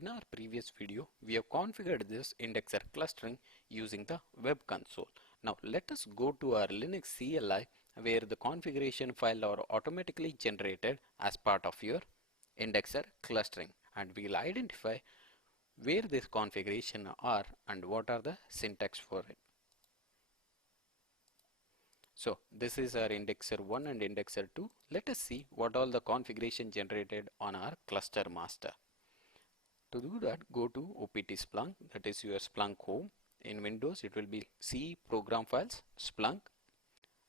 In our previous video, we have configured this indexer clustering using the web console. Now let us go to our Linux CLI where the configuration file are automatically generated as part of your indexer clustering, and we'll identify where this configuration are and what are the syntax for it. So this is our indexer 1 and indexer 2. Let us see what all the configuration generated on our cluster master. To do that, go to OPT Splunk, that is your Splunk home. In Windows, it will be C program files, Splunk.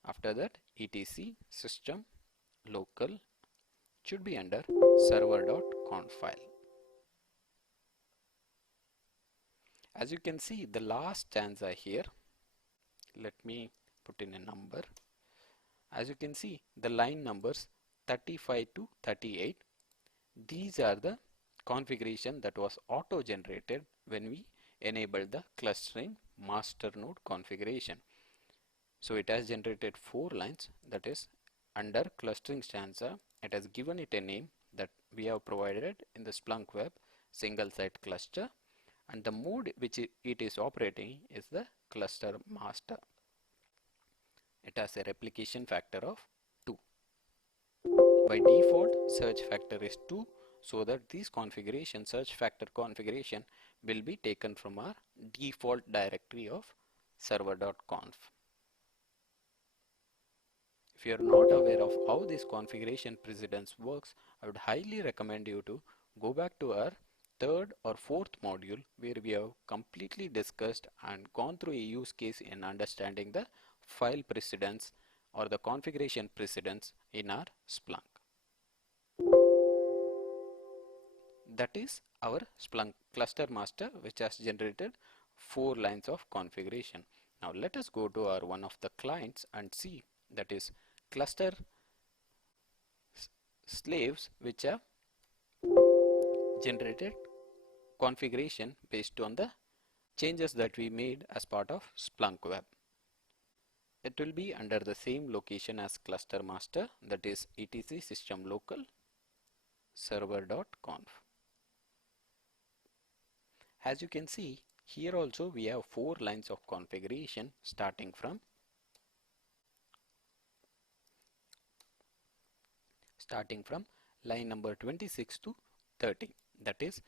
After that, etc system local should be under server.conf file. As you can see, the last stanza here, let me put in a number. As you can see, the line numbers 35 to 38, these are the configuration that was auto generated when we enabled the clustering master node configuration. So it has generated 4 lines, that is under clustering stanza it has given it a name that we have provided in the Splunk web single site cluster, and the mode which it is operating is the cluster master. It has a replication factor of 2. By default search factor is 2, so that this configuration, search factor configuration, will be taken from our default directory of server.conf. If you are not aware of how this configuration precedence works, I would highly recommend you to go back to our 3rd or 4th module where we have completely discussed and gone through a use case in understanding the file precedence or the configuration precedence in our Splunk. That is our Splunk cluster master, which has generated 4 lines of configuration. Now let us go to our one of the clients and see, that is cluster slaves, which have generated configuration based on the changes that we made as part of Splunk web. It will be under the same location as cluster master, that is etc system local server.conf. As you can see, here also we have 4 lines of configuration starting from line number 26 to 30. That is,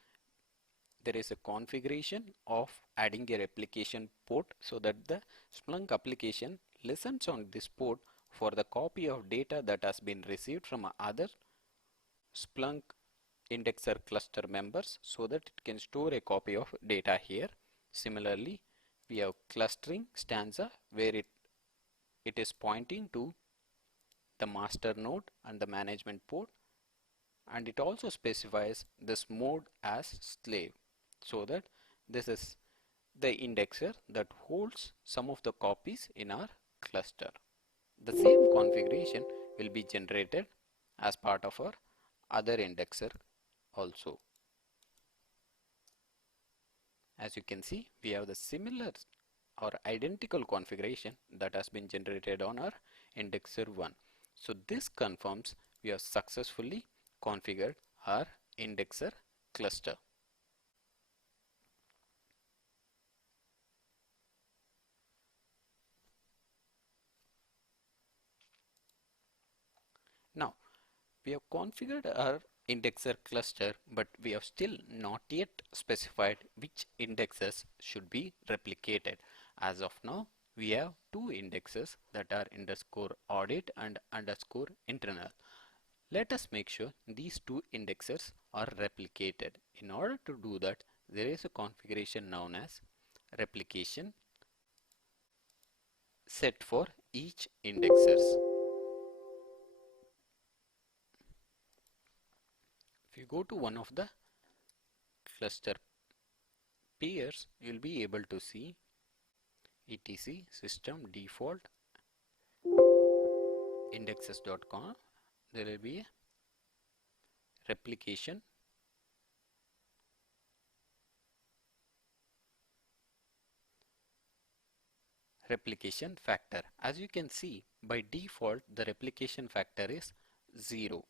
there is a configuration of adding a replication port so that the Splunk application listens on this port for the copy of data that has been received from other Splunk indexer cluster members, so that it can store a copy of data here. Similarly, we have clustering stanza where it is pointing to the master node and the management port, and it also specifies this mode as slave, so that this is the indexer that holds some of the copies in our cluster. The same configuration will be generated as part of our other indexer also. As you can see, we have the similar or identical configuration that has been generated on our indexer 1. So this confirms we have successfully configured our indexer cluster. Now we have configured our indexer cluster, but we have still not yet specified which indexes should be replicated. As of now, we have 2 indexes that are underscore audit and underscore internal. Let us make sure these 2 indexes are replicated. In order to do that, there is a configuration known as replication set for each indexers. If you go to one of the cluster peers, you will be able to see etc system default indexes.conf. There will be a replication factor. As you can see, by default the replication factor is 0.